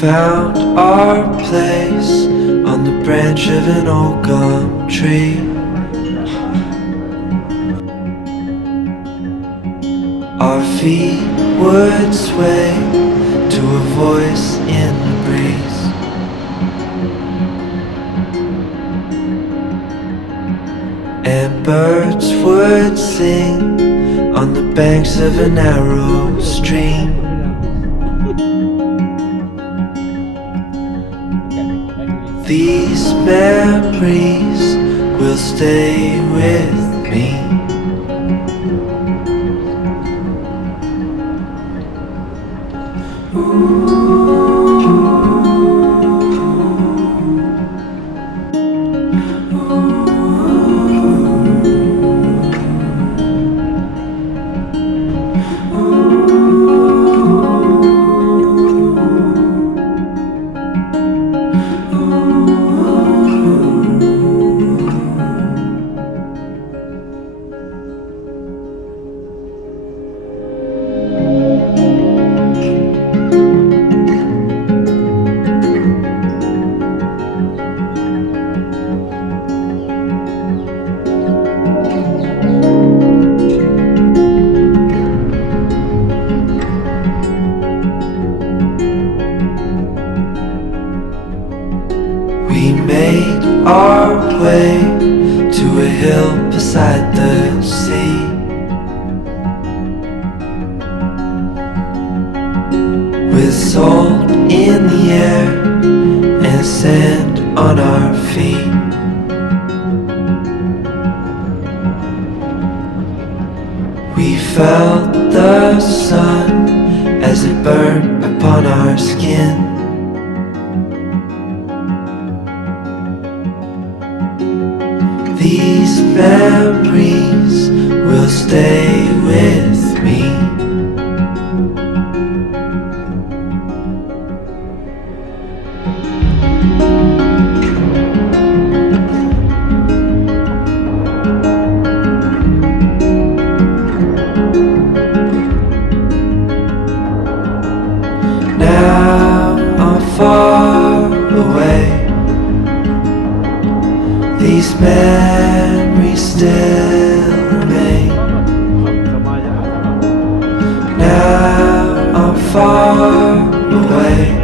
found our place on the branch of an old gum tree. Our feet would sway to a voice in the breeze. And birds would sing on the banks of a narrow stream. These memories will stay with me. We made our way to a hill beside the sea. With salt in the air and sand on our feet. We felt the sun as it burned upon our skin. These memories will stay with me. Now I'm far away. These memories still remain. Now I'm far away.